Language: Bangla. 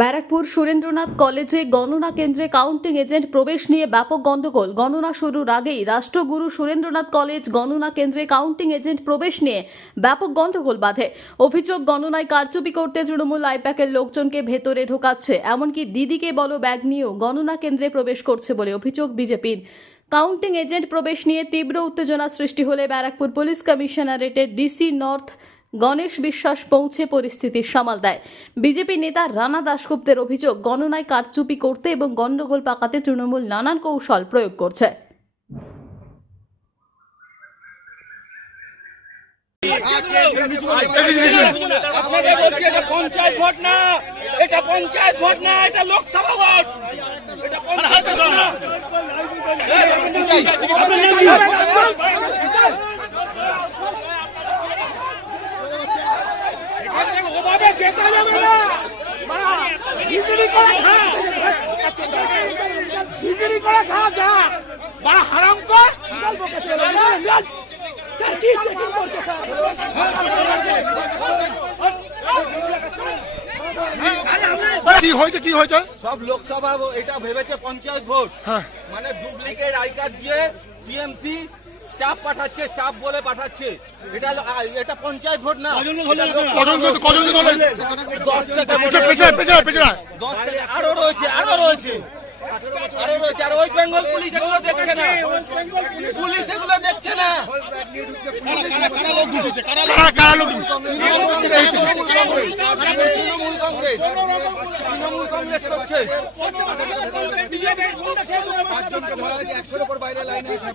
ব্যারাকপুর সুরেন্দ্রনাথ কলেজে গণনা কেন্দ্রে কাউন্টিং এজেন্ট প্রবেশ নিয়ে ব্যাপক গণ্ডগোল গণনা শুরুর আগেই রাষ্ট্রগুরু সুরেন্দ্রনাথ কলেজ গণনা কেন্দ্রে কাউন্টিং এজেন্ট প্রবেশ নিয়ে ব্যাপক গণ্ডগোল বাধে। অভিযোগ, গণনায় কারচুপি করতে তৃণমূল আইপ্যাকের লোকজনকে ভেতরে ঢোকাচ্ছে। এমনকি দিদিকে বলো ব্যাগ নিয়েও গণনা কেন্দ্রে প্রবেশ করছে বলে অভিযোগ বিজেপির। কাউন্টিং এজেন্ট প্রবেশ নিয়ে তীব্র উত্তেজনা সৃষ্টি হলে Barrackpore police কমিশনারেটের D C north Ganesh Biswas পৌঁছে পরিস্থিতি সামাল দেয়। বিজেপি নেতা রানা দাশগুপ্তের অভিযোগ গণনায় কারচুপি করতে এবং গণ্ডগোল পাকাতে তৃণমূল নানান কৌশল প্রয়োগ করছে। বলছি এটা পঞ্চায়েত ভোট না এটা পঞ্চায়েত ভোট না এটা লোকসভা ভোট। এটা পঞ্চায়েত ভোট না। ওভাবে যেতে যাবে না ঝিগড়ি করে খা ঝিগড়ি করে খা যা বড় হারাম কর স্যার কি চেকিং করছে স্যার কি হয়েছে কি হয়েছে সব লোকসভা এটা ভেবেছে পঞ্চায়েত ভোট হ্যাঁ। মানে ডুপ্লিকেট আই কার্ড দিয়ে টিএমসি স্টাফ পাঠাচ্ছে স্টাফ বলে পাঠাচ্ছে। এটা এটা পঞ্চায়েত ভোট না। আরও রয়েছে আরও রয়েছে। আরও রয়েছে আর ওই বেঙ্গল পুলিশ এগুলো দেখছে না। পুলিশ এগুলো দেখছে না। কারা কারা লোক তৃণমূল কংগ্রেস। তৃণমূল কংগ্রেস করছে। পাঁচজনকে ধরা হয়েছে একশোর উপর বাইরে লাইনে আছে।